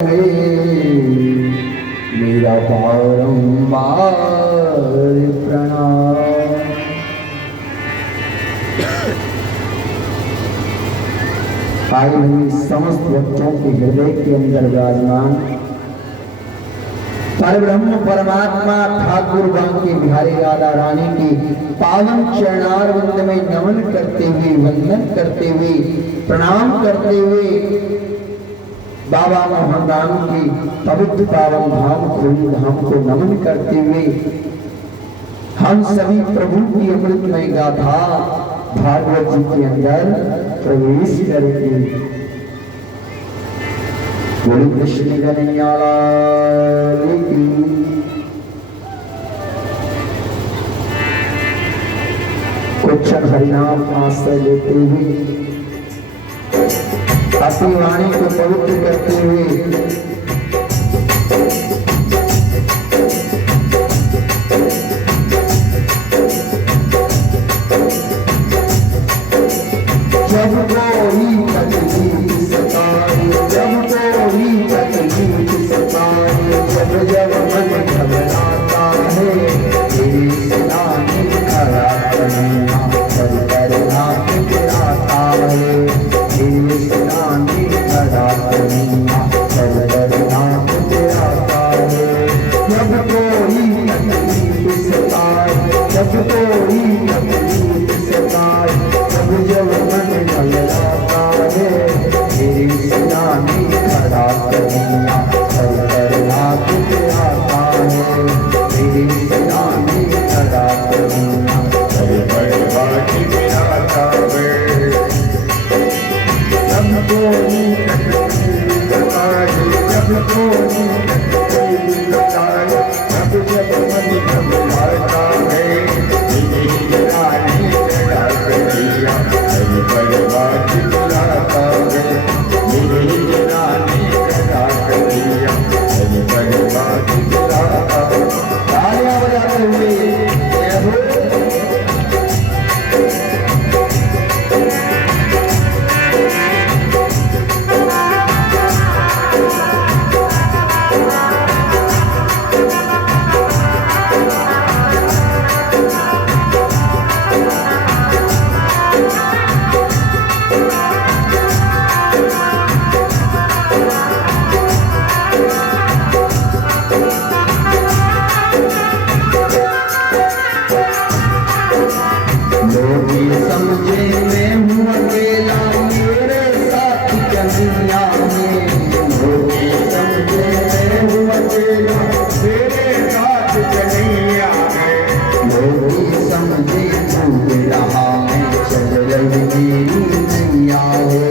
मेरा बारंबार प्रणाम। आज समस्त बच्चों के हृदय के अंदर विराजमान परब्रह्म परमात्मा ठाकुर बांके बिहारी राधा रानी की पावन चरणारविंद में नमन करते हुए, वंदन करते हुए, प्रणाम करते हुए बाबा मोहन राम की पवित्र पावन धाम खोली धाम को नमन करते हुए हम सभी प्रभु की अमृतमय गाथा भागवत जी के अंदर प्रवेश करेंगे। बोलो कृष्ण कन्हैया लाल की। कुछ हरिनाम आश्रय लेते हुए अपनी वाणी को पवित्र करते हुए जब कोई तकलीफ सताए, जब कोई तकलीफ सताए, जब जब मन घबराता है तेरी सिनानी खड़ा करना कर करना गिराता है। तेरी सिनानी खड़ा करना कर करना गिराता है। जब कोई तकलीफ सताए, जब कोई तकलीफ सताए, जब जब मन घबराता है तेरी सिनानी खड़ा करना कर करना गिराता है। तेरी सिनानी खड़ा करना कर करना गिराता है। जब कोई तकलीफ सताए, जब कोई तकलीफ सताए, जब जब मन घबराता है तेरी सिनानी खड़ा करना कर करना गिराता है। तेरी सिनानी खड़ा करना कर करना गिराता है। तालियां बजाते हुए जय हो। लोग ये समझे मैं हूँ अकेला मेरे साथ कन्हैया में। लोग ये समझे मैं हूँ अकेला मेरे साथ कन्हैया में। लोग ये समझे डूब रहा मैं चल रही मेरी नैया है।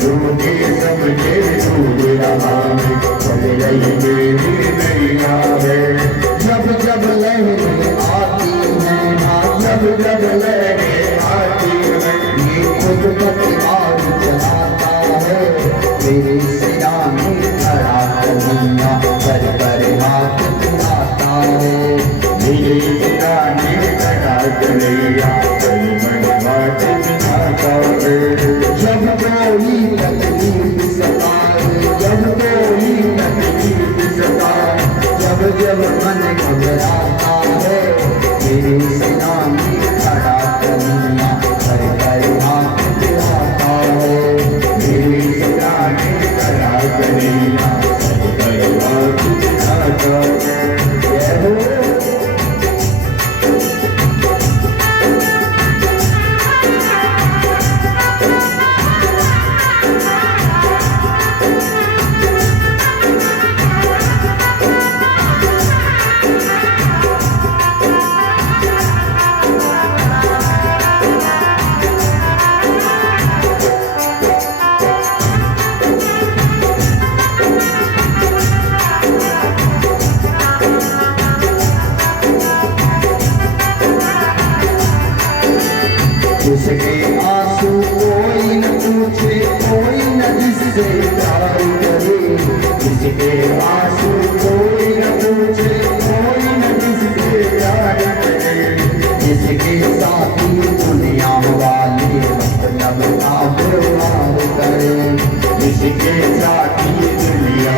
लोग ये समझे डूब रहा मैं चल रही मेरी नैया है। जब जब लहरें आती हैं, जब जब लहरें आती हैं, ये खुद पतिवार चलाता है। तेरी सिनानी खड़ा करना कर कर हाथ चलाता है। मेरी सिनानी खड़ा करना कर कर हाथ चलाता है। जब कोई तकलीफ सताए, जब कोई तकलीफ सताए, जब जब मन घबराता है तेरी सिनानी खड़ा करना कर कर हाथ चलाता है। तेरी सिनानी खड़ा करना कर कर हाथ चलाता है। जय हो। जिसके आंसू कोई न पूछे, कोई न जिससे प्यार करे। जिसके आंसू कोई न पूछे, कोई न जिससे प्यार करे। जिसके साथी दुनिया वाले मतलब ना व्यवहार करे। जिसके साथी दुनिया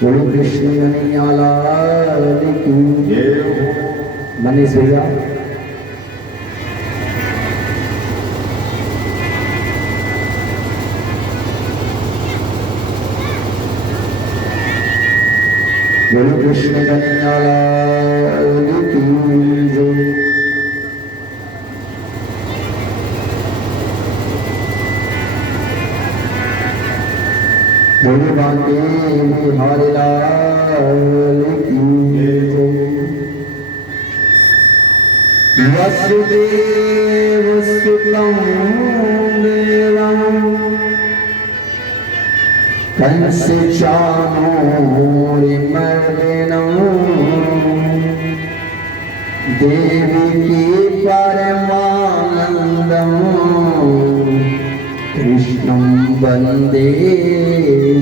बोलो कृष्ण कन्हैया लाल की मनीष भैया बोलो कृष्ण कन्हैया लाल की जय। बोलो बांके बिहारी लाल की जय। वसुदेव सुतं देवं कंस चाणूरमर्दनं देवकी परमानंदं कृष्णं वंदे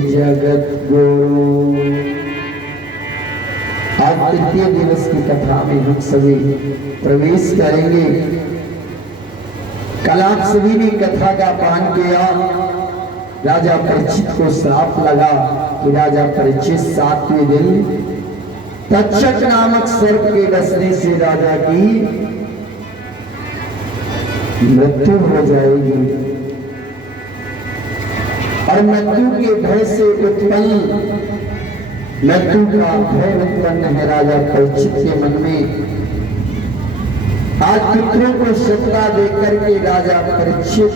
जगद्गुरु। आज तृतीय दिवस की कथा में हम सभी प्रवेश करेंगे। कल आप सभी ने कथा का पान किया। राजा परीक्षित को श्राप लगा कि राजा परीक्षित 7वें दिन तक्षक नामक सर्प के डसने से राजा की मृत्यु हो जाएगी और मृत्यु के भय से उत्पन्न मृत्यु का भय उत्पन्न है राजा परीक्षित के मन में। आज पुत्रों को सत्ता देकर के राजा परीक्षित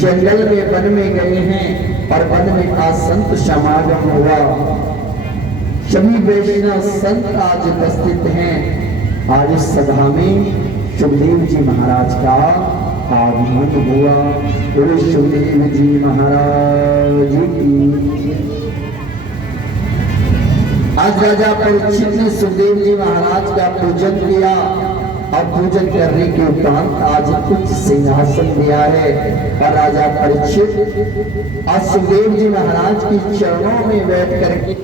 जंगल में वन में गए हैं और वन में आज संत समागम हुआ। सभी वैष्णव संत आज उपस्थित हैं। आज इस सभा में सुखदेव जी महाराज का आगमन हुआ। बोलो सुखदेव जी महाराज की। आज राजा परीक्षित ने सुखदेव जी महाराज का पूजन किया और पूजन करने के उपरांत आज कुछ सिंहासन दिया है और राजा परीक्षित आज सुखदेव जी महाराज के चरणों में बैठ करके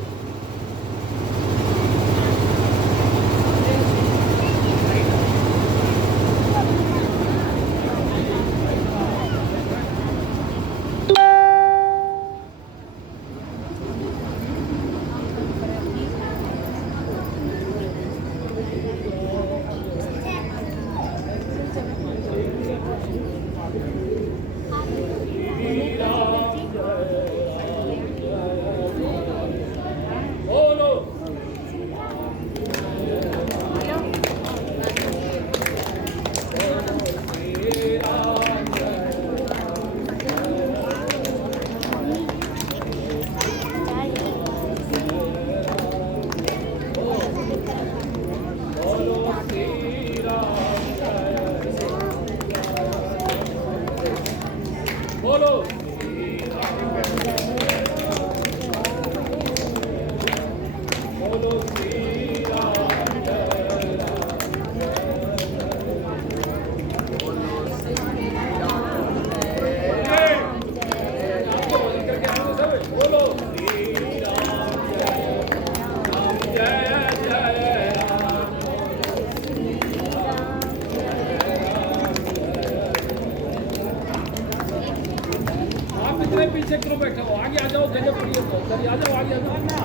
पीछे क्यों बैठे हो? आगे आ जाओ, जगह पड़ी है तो। चलिए आ जाओ, आगे आ जाओ ना।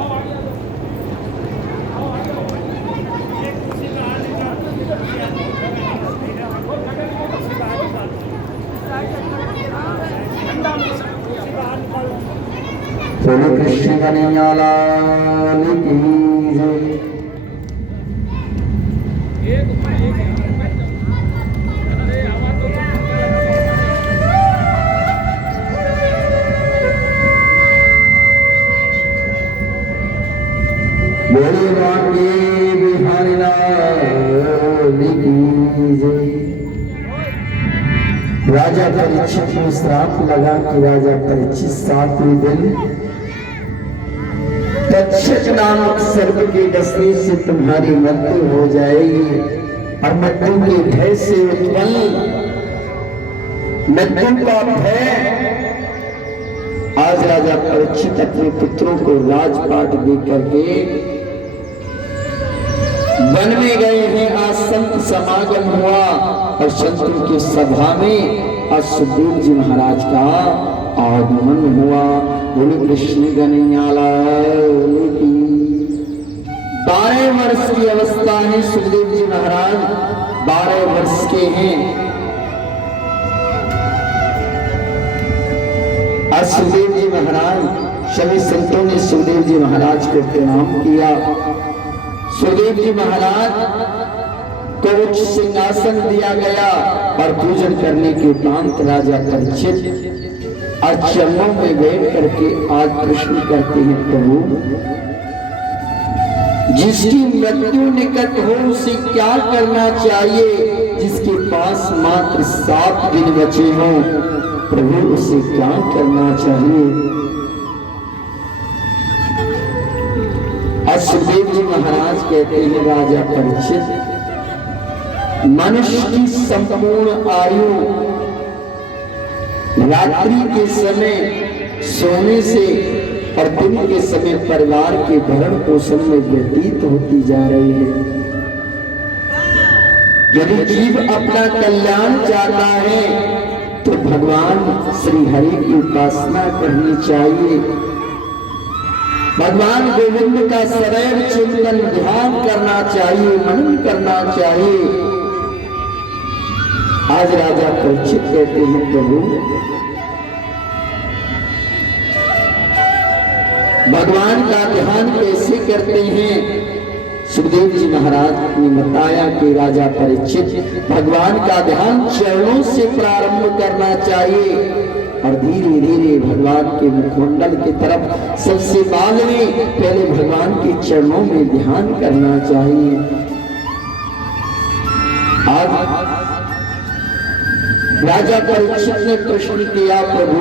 आओ आगे आ जाओ। आओ आगे आओ। एक कुर्सी का हाथ निकाल दो, इधर भी आ जाओ। और खड़े नहीं हो तो सीधा आओ बात। ठंडा मौसम कुर्सी का हाथ निकालो। बोलो कृष्ण कन्हैया लाल की जय। एक यहाँ बैठ जाओ। अरे आवाज तो बोलो बांके बिहारी लाल की जय। राजा परीक्षित को श्राप लगा कि राजा परीक्षित 7वें दिन तक्षक नामक सर्प के डसने से तुम्हारी मृत्यु हो जाएगी और मृत्यु के भय से उत्पन्न मृत्यु का भय आज राजा परीक्षित अपने पुत्रों को राजपाट दे करके वन में गए हैं। आज संत समागम हुआ और संतों की सभा में आज सुखदेव जी महाराज का आगमन हुआ। बोलो कृष्ण कन्हैया लाल की। 12 वर्ष की अवस्था है सुखदेव जी महाराज, 12 वर्ष के हैं। आज सुखदेव जी महाराज, सभी संतों ने सुखदेव जी महाराज को प्रणाम किया। सुखदेव जी महाराज को उच्च सिंहासन दिया गया और पूजन करने के उपरांत राजा परीक्षित आज चरणों में बैठ करके आज प्रश्न करते हैं, प्रभु जिसकी मृत्यु निकट हो उसे क्या करना चाहिए? जिसके पास मात्र 7 दिन बचे हों, प्रभु उसे क्या करना चाहिए? सुखदेव जी महाराज कहते हैं, राजा परीक्षित, मनुष्य की संपूर्ण आयु रात्रि के समय सोने से और दिन के समय परिवार के भरण पोषण में व्यतीत होती जा रही है। यदि जीव अपना कल्याण चाहता है तो भगवान श्री हरि की उपासना करनी चाहिए। भगवान गोविंद का सदैव चिंतन ध्यान करना चाहिए, मनन करना चाहिए। आज राजा परीक्षित कहते हैं, प्रभु भगवान का ध्यान कैसे करते हैं? सुखदेव जी महाराज ने बताया कि राजा परीक्षित भगवान का ध्यान चरणों से प्रारंभ करना चाहिए और धीरे धीरे भगवान के मुखमंडल की तरफ सबसे बाद में पहले भगवान के चरणों में ध्यान करना चाहिए। आज राजा परीक्षित ने प्रश्न किया, प्रभु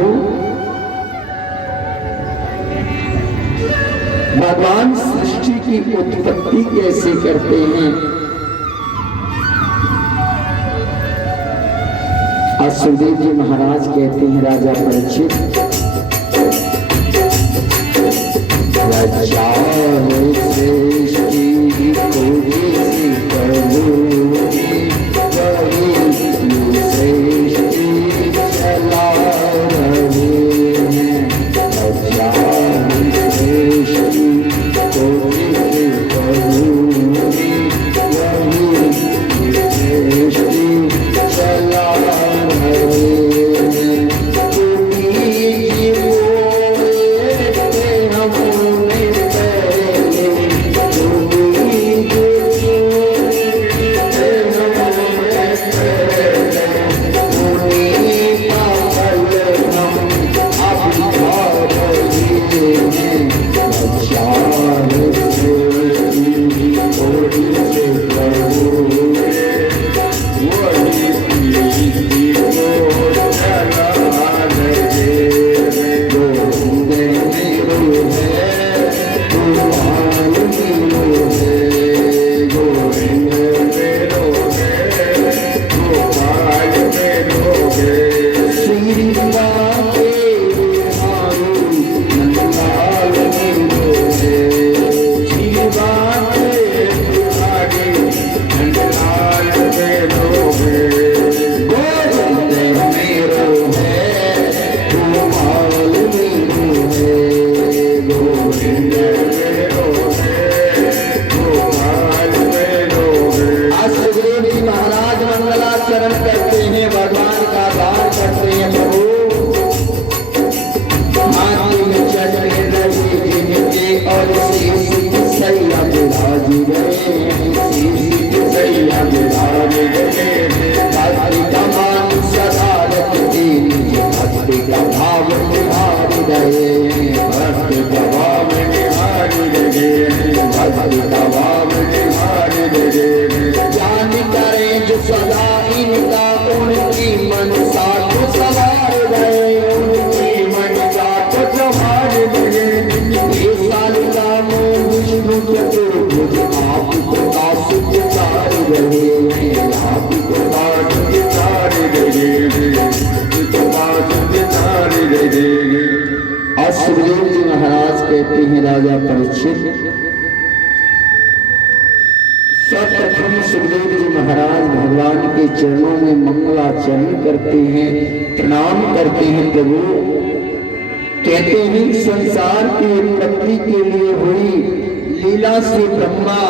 भगवान सृष्टि की उत्पत्ति कैसे करते हैं? आज सुखदेव जी महाराज कहते हैं, राजा परीक्षित, सृष्टि चला रहे राजा परीक्षित सर्वप्रथम सुखदेव जी महाराज भगवान के चरणों में मंगलाचरण करते हैं, प्रणाम करते हैं। प्रभु कहते हैं संसार की उत्पत्ति के लिए हुई लीला से ब्रह्मा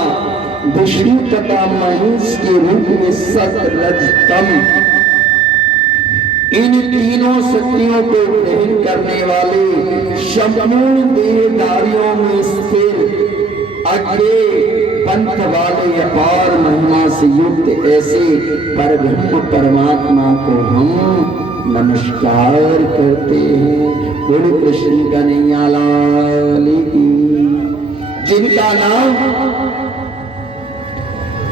विष्णु तथा महेश के रूप में सतरजतम इन तीनों शक्तियों को ग्रहण करने वाले संपूर्ण देहधारियों में स्थिर अज्ञे पंथ वाले अपार महिमा से युक्त ऐसे परब्रह्म परमात्मा को हम नमस्कार करते हैं। बोलो कृष्ण कन्हैया लाल की। जिनका नाम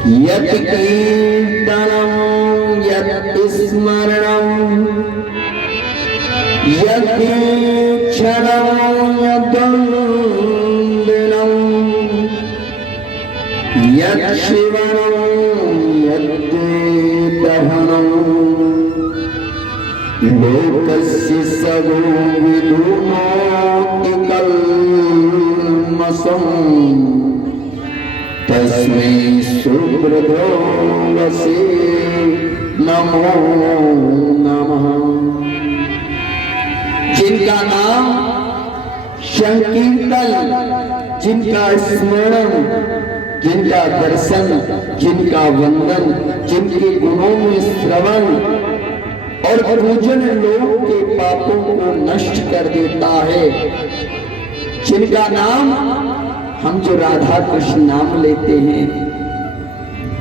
यत् कीर्तनम यत् स्मरणम यत् क्षणम यद्वंदनम यत् शिवनम यत् दहनम लोकस्य सगो विदुनोति कल्मषम् तस्मै सुब्रह्मण्यसे नमो नमः। जिनका नाम संकीर्तन, जिनका स्मरण, जिनका दर्शन, जिनका वंदन, जिनके गुणों में श्रवण और पूजन लोगों के पापों को नष्ट कर देता है, जिनका नाम हम जो राधा कृष्ण नाम लेते हैं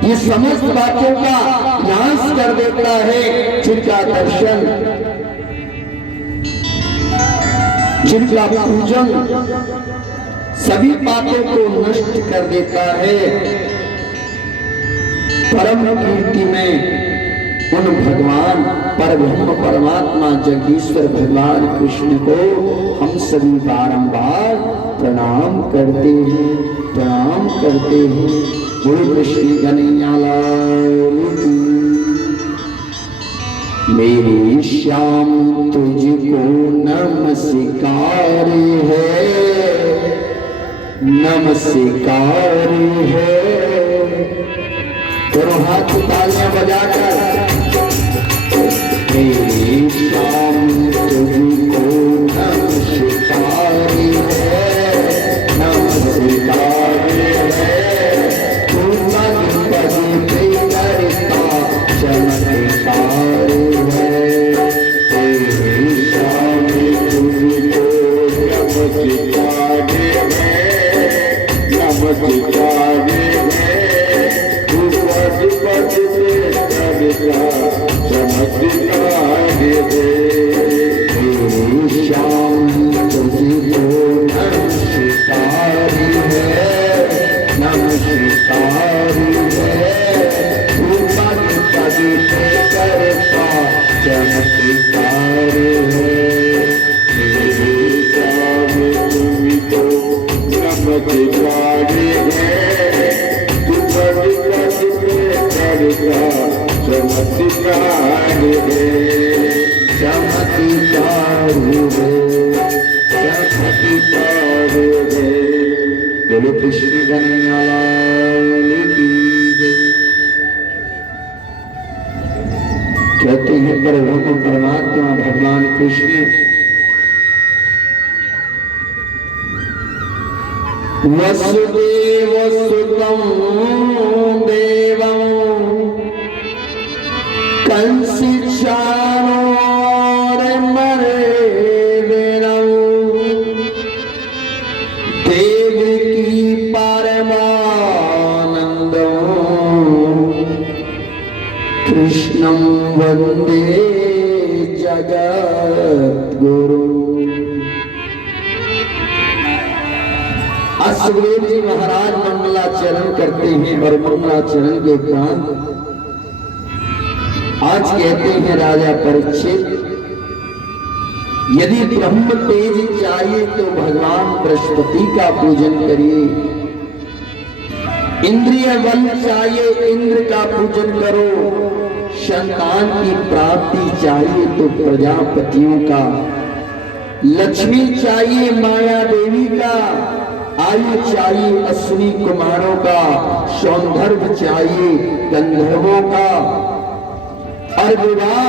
ये समस्त पापों का नाश कर देता है, जिनका दर्शन, जिनका पूजन सभी पापों को नष्ट कर देता है। परम कीर्ति में उन भगवान परब्रह्म परमात्मा जगदीश्वर भगवान कृष्ण को हम सभी बारंबार प्रणाम करते हैं, प्रणाम करते हैं। बोलो कृष्ण कन्हैया लाल की। मेरे श्याम तुझको नमस्कार है, नमस्कार है। दोनों हाथ तालियां बजाकर मेरे श्याम तुझको नमस्कार है, नमस्कार है। तू पद पद पे करता चमत्कार है। मेरे श्याम तुझको नमस्कार है, नमस्कार है। तू पद पद पे करता चमत्कार है। मेरे श्याम तुझको नमस्कार है, नमस्कार है। तू पद पद पे करता चमत्कार है। मेरे श्याम तुझको नमस्कार है, तू पद पद पे करता चमत्कार है, चमत्कार है, चमत्कार है। बोलो कृष्ण कन्हैया लाल की जय। कहते हैं परब्रह्म परमात्मा भगवान कृष्ण वसुदेव सुतं देवं कंसी चारों मरे वेणं देवकी परमानंदं कृष्णं वंदे जगद्गुरु। सुखदेव जी महाराज मंगलाचरण करते हैं और मंगलाचरण के उपरांत आज कहते हैं राजा परीक्षित, यदि ब्रह्म तेज चाहिए तो भगवान बृहस्पति का पूजन करिए, इंद्रिय बल चाहिए इंद्र का पूजन करो, संतान की प्राप्ति चाहिए तो प्रजापतियों का, लक्ष्मी चाहिए माया देवी का, आयु चाहिए अश्विनी कुमारों का, सौंदर्य चाहिए गंधर्वों का, और विवाह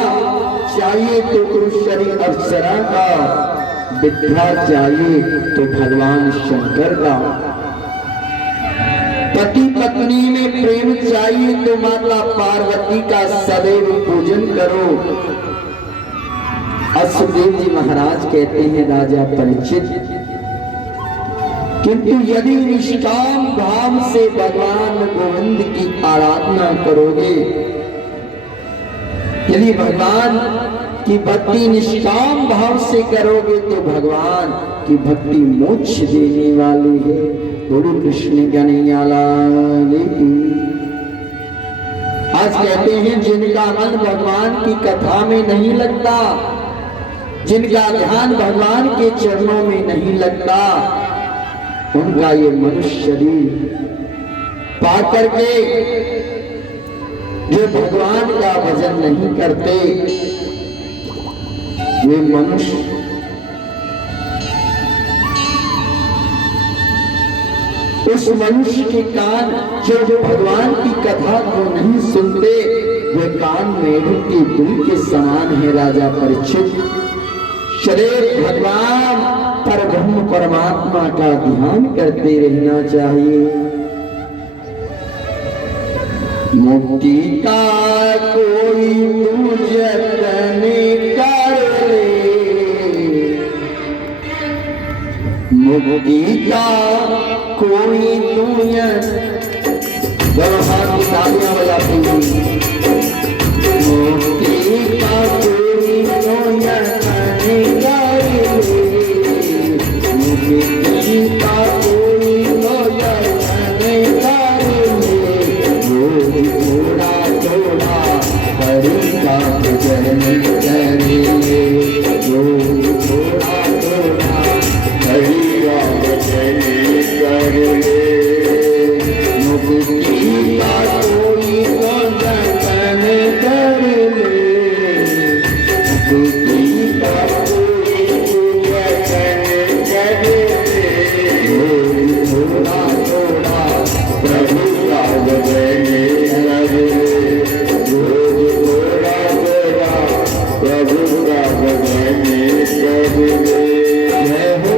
चाहिए तो कुरुश्री अप्सरा का, विद्या चाहिए तो भगवान शंकर का, पति पत्नी में प्रेम चाहिए तो माता पार्वती का सदैव पूजन करो। असुदेव जी महाराज कहते हैं राजा परीक्षित, किंतु यदि निष्काम भाव से भगवान गोविंद की आराधना करोगे, यदि भगवान की भक्ति निष्काम भाव से करोगे तो भगवान की भक्ति मोक्ष देने वाली है। गुरु कृष्ण कन्हैया लाल की। आज कहते हैं जिनका मन भगवान की कथा में नहीं लगता, जिनका ध्यान भगवान के चरणों में नहीं लगता, उनका ये मनुष्य शरीर पा करके जो भगवान का भजन नहीं करते, वे मनुष्य उस मनुष्य के कान जो भगवान की कथा को नहीं सुनते, वे कान मेढक के दिल के समान है। राजा परीक्षित, शरीर भगवान पर ब्रह्म परमात्मा का ध्यान करते रहना चाहिए। मुक्ति का कोई जतन कर ले, मुक्ति का कोई व्यवहार की तालियां बजाती हुई, मुक्ति का कोई जतन कर ले, मुक्ति का कोई जतन कर ले, थोड़ा थोड़ा हरि का भजन करे, थोड़ा थोड़ा हरि का भजन करे, मुक्ति का कोई जतन कर ले, मुक्ति का कोई जतन कर ले, थोड़ा थोड़ा प्रभु का भजन करे, थोड़ा थोड़ा प्रभु का भजन करे। जय हो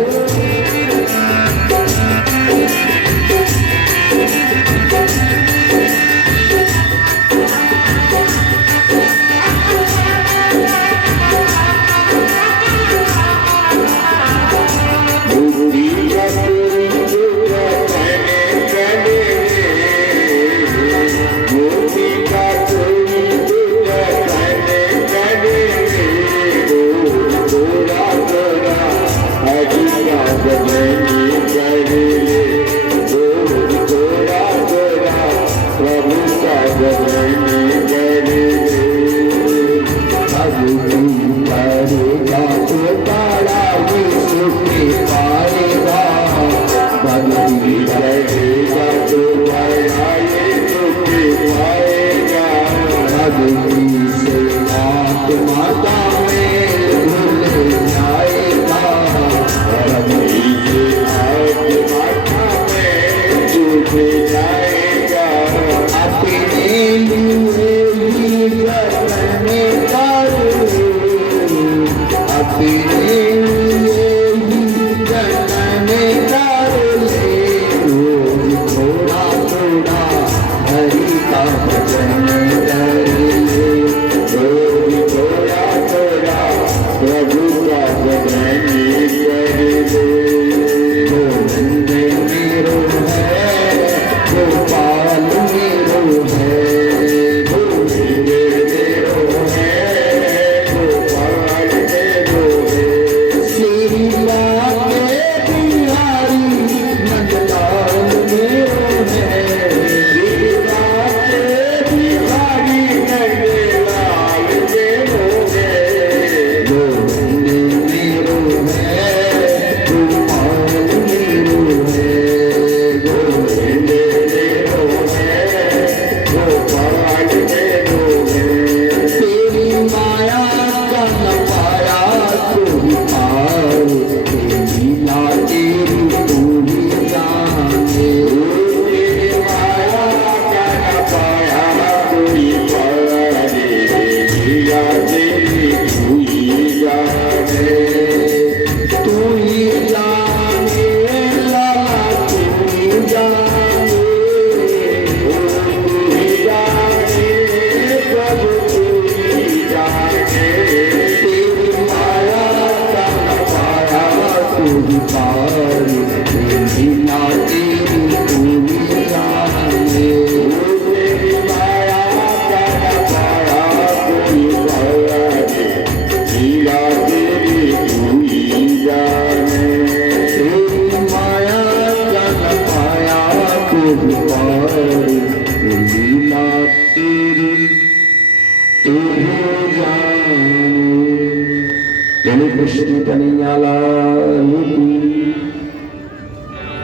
बोले कृष्ण कन्हैया लाल की।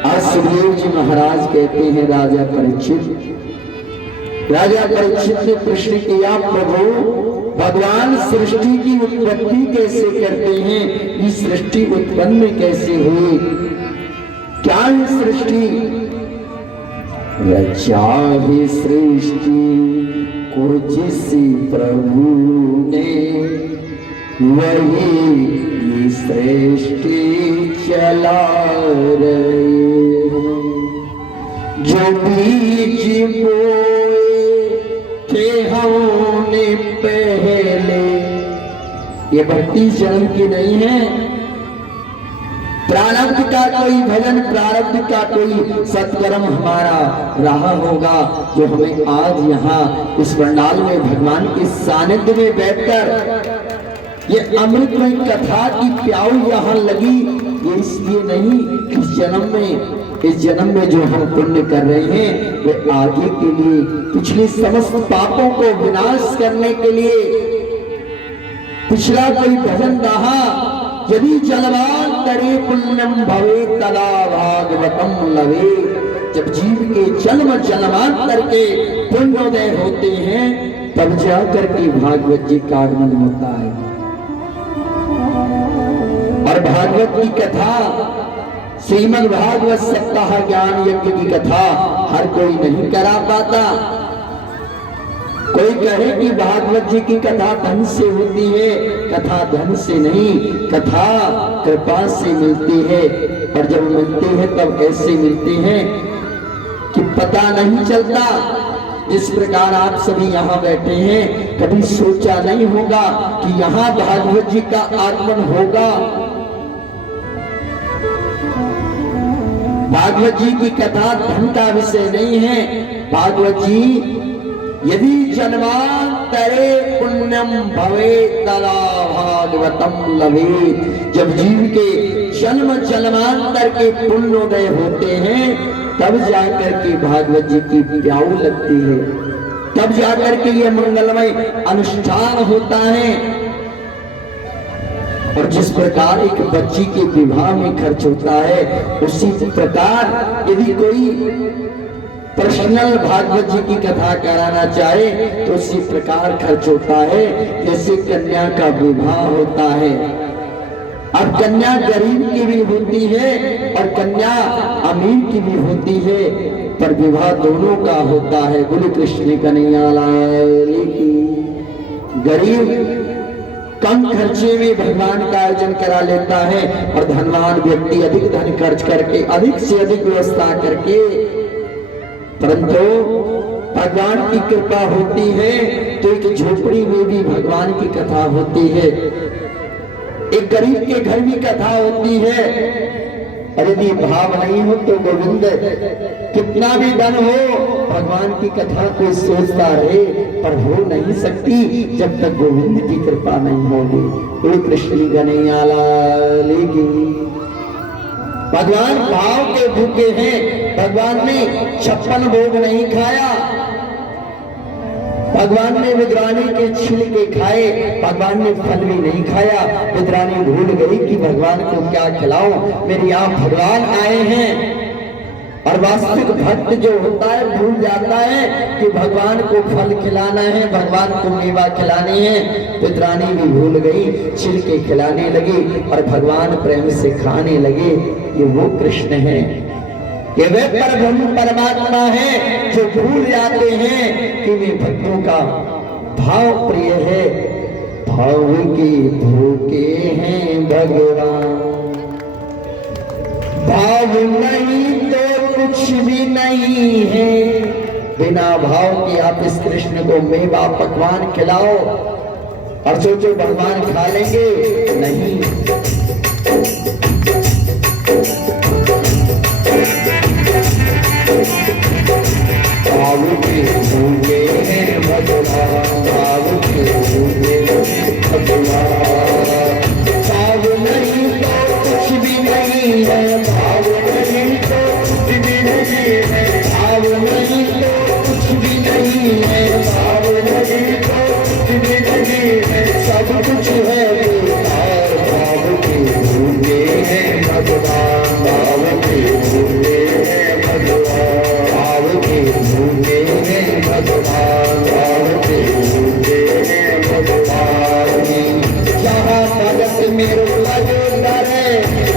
आज सुखदेव जी महाराज कहते हैं राजा परीक्षित ने प्रश्न किया, प्रभु भगवान सृष्टि की उत्पत्ति कैसे करते हैं, ये सृष्टि उत्पन्न कैसे हुई, क्या है सृष्टि? रचा है सृष्टि को जिस प्रभु ने, वही ये सृष्टि चला रहे हैं। जो बीज बोए थे हमने पहले, ये भक्ति जन्म की नहीं है, प्रारब्ध का कोई भजन, प्रारब्ध का कोई सत्कर्म हमारा रहा होगा, जो हमें आज यहाँ इस पंडाल में भगवान के सानिध्य में बैठकर ये अमृतमय कथा की प्याऊ यहाँ लगी। ये इसलिए नहीं, इस जन्म में जो हम पुण्य कर रहे हैं वे आगे के लिए, पिछले समस्त पापों को विनाश करने के लिए। पिछला कोई भजन रहा, यदि जन्मांतरे पुण्यम भवे तदा भागवतम लवे। जब जीव के जन्म जन्मांतर के पुण्योदय होते हैं, तब जाकर के भागवत जी का आगमन होता है। और भागवत की कथा, श्रीमद् भागवत सप्ताह ज्ञान यज्ञ की कथा हर कोई नहीं करा पाता। कोई कहे कि भागवत जी की कथा धन से होती है, कथा धन से नहीं, कथा कृपा से मिलती है। और जब मिलती है तब ऐसे मिलते हैं कि पता नहीं चलता। जिस प्रकार आप सभी यहाँ बैठे हैं, कभी सोचा नहीं होगा कि यहाँ भागवत जी का आगमन होगा। भागवत जी की कथा धन का विषय नहीं है। भागवत जी यदि जन्मांतरे पुण्यम भवे तदा भागवतम लवे। जब जीव के जन्म जन्मांतर के पुण्योदय होते हैं, तब जाकर के भागवत जी की प्याऊ लगती है, तब जाकर के ये मंगलमय अनुष्ठान होता है। और जिस प्रकार एक बच्ची के विवाह में खर्च होता है, उसी प्रकार यदि कोई पर्सनल भागवत जी की कथा कराना चाहे तो उसी प्रकार खर्च होता है, जैसे कन्या का विवाह होता है। अब कन्या गरीब की भी होती है और कन्या अमीर की भी होती है, पर विवाह दोनों का होता है। गुरु कृष्ण कन्हैया लाल की। गरीब कम खर्चे में भगवान का आयोजन करा लेता है और धनवान व्यक्ति अधिक धन खर्च करके, अधिक से अधिक व्यवस्था करके, परंतु भगवान की कृपा होती है तो एक झोपड़ी में भी भगवान की कथा होती है, एक गरीब के घर भी कथा होती है। और यदि भाव नहीं हो तो गोविंद, कितना भी धन हो, भगवान की कथा कोई सोचता रहे, पर हो नहीं सकती जब तक गोविंद की कृपा नहीं होगी। गुरु कृष्ण कन्हैया लाल की। भगवान भाव के भूखे हैं। भगवान ने 56 भोग नहीं खाया, भगवान ने विद्रानी के छिलके खाए, भगवान ने फल भी नहीं खाया। विद्रानी भूल गई कि भगवान को क्या खिलाऊं, मेरे यहाँ भगवान आए हैं। और वास्तविक भक्त जो होता है भूल जाता है कि भगवान को फल खिलाना है, भगवान को मेवा खिलानी है। विद्रानी भी भूल गई, छिलके खिलाने लगी और भगवान प्रेम से खाने लगे। ये वो कृष्ण है, ये वे परब्रह्म परमात्मा है जो भूल जाते हैं कि वे भक्तों का भाव प्रिय है। भाव के भूखे हैं भगवान, भाव नहीं तो कुछ भी नहीं है। बिना भाव के आप इस कृष्ण को मेवा पकवान खिलाओ और सोचो भगवान खा लेंगे, नहीं। भाव के भूखे हैं भगवान, भाव के भूखे हैं भगवान। भाव नहीं तो कुछ भी नहीं है, भाव नहीं तो कुछ भी नहीं है, भाव नहीं तो कुछ भी नहीं है, भाव नहीं तो कुछ भी नहीं हैं सब कुछ है बेकार, भाव के भूले हैं भगवान, भाव के भूले हैं भगवान, भाव के भूले हैं भगवान, भाव के भूले हैं भगवान। जहाँ भगत मेरे लगे डरे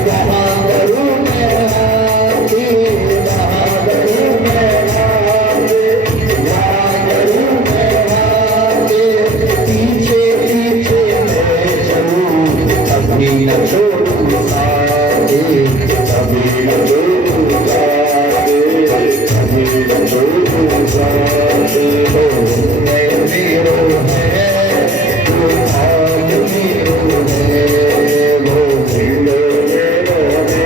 वहाँ गुरु में आते, वहाँ गुरु में आते, वहाँ गुरु में आते। पीछे पीछे मैं चलूं कभी न छोड़ूं साथे, कभी न छोड़ूं साथे, कभी न छोड़ूं साथे। वो मेरो है वो भाग मेरो है, वो मेरो है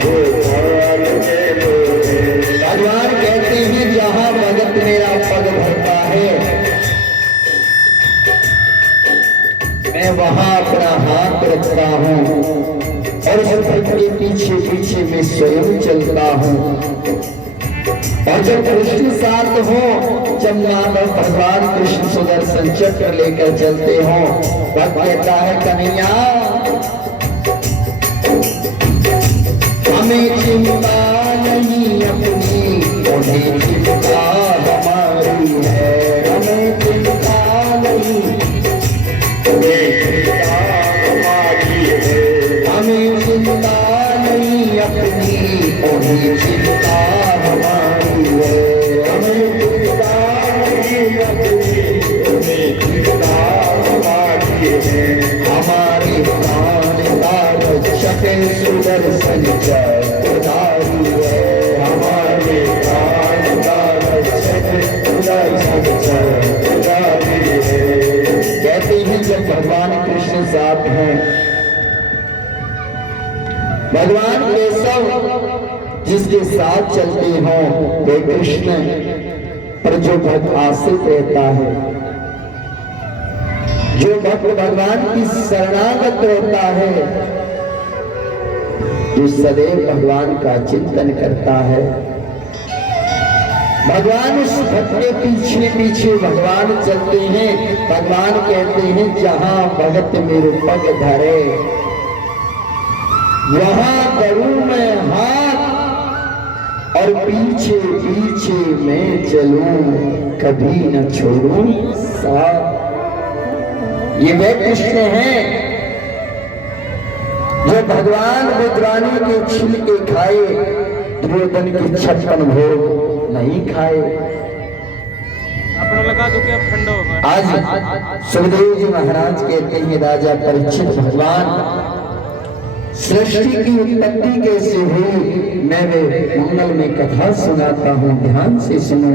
वो भाग मेरो है। भगवान कहते हैं जहाँ भगत मेरा पग भरता है मैं वहां अपना हाथ रखता हूँ, और उस भक्त के पीछे पीछे मैं स्वयं चलता हूँ। और जब कृष्ण साथ हो, जब मानव भगवान कृष्ण सुदर्शन चक्र लेकर चलते हो, वह कहता है कन्हैया हमें चिंता नहीं अपनी, उन्हें चिंता हमारी है, हमें चिंता नहीं, उन्हें चिंता हमारी है, हमें चिंता नहीं अपनी, उन्हें चिंता हमारी है, हमें चिंता नहीं अपनी, उन्हें चिंता हमारी है। हमारे प्राण का रक्षक सुदर्शन चक्रधारी है, हमारे प्राण का रक्षक सुदर्शन चक्रधारी है। कहते हैं जब भगवान कृष्ण साथ हैं, भगवान केशव जिसके साथ चलते हो वे कृष्ण पर जो भक्त आश्रित रहता है, जो भक्त भगवान की शरणागत रहता है, जो सदैव भगवान का चिंतन करता है, भगवान उस भक्त के पीछे पीछे भगवान चलते हैं। भगवान कहते हैं जहां भगत मेरे पग धरे वहां करूं मैं हाथ, और पीछे पीछे मैं चलूं कभी न छोड़ूं साथ। ये वे कृष्ण हैं जो भगवान रुद्राणी के छिलके खाए, दुर्योधन के 56 भोग नहीं खाए। अपना लगा दो क्या ठंडा होगा। आज सुखदेव जी महाराज कहते हैं राजा परीक्षित भगवान सृष्टि की उत्पत्ति कैसे हुई, मैं वे मंगल में कथा सुनाता हूँ, ध्यान से सुनो।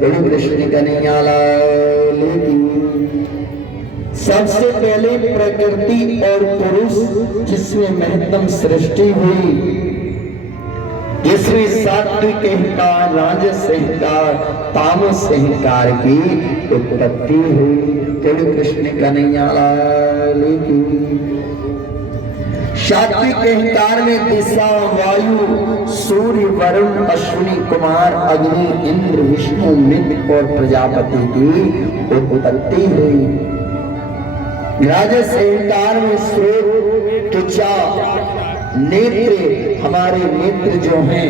प्रभु कृष्ण कन्हैया लाल की। सबसे पहले प्रकृति और पुरुष जिसमें महत्तम सृष्टि हुई, जिसमें सात्विक अहंकार, राजस अहंकार, तामस अहंकार की उत्पत्ति हुई। प्रभु कृष्ण कन्हैया लाल की। सात्विक अहंकार में दिशा, वायु, सूर्य, वरुण, अश्विनी कुमार, अग्नि, इंद्र, विष्णु, मित्र और प्रजापति की उत्पत्ति हुई। राजस अहंकार में स्रोत, त्वचा, नेत्र, हमारे नेत्र जो हैं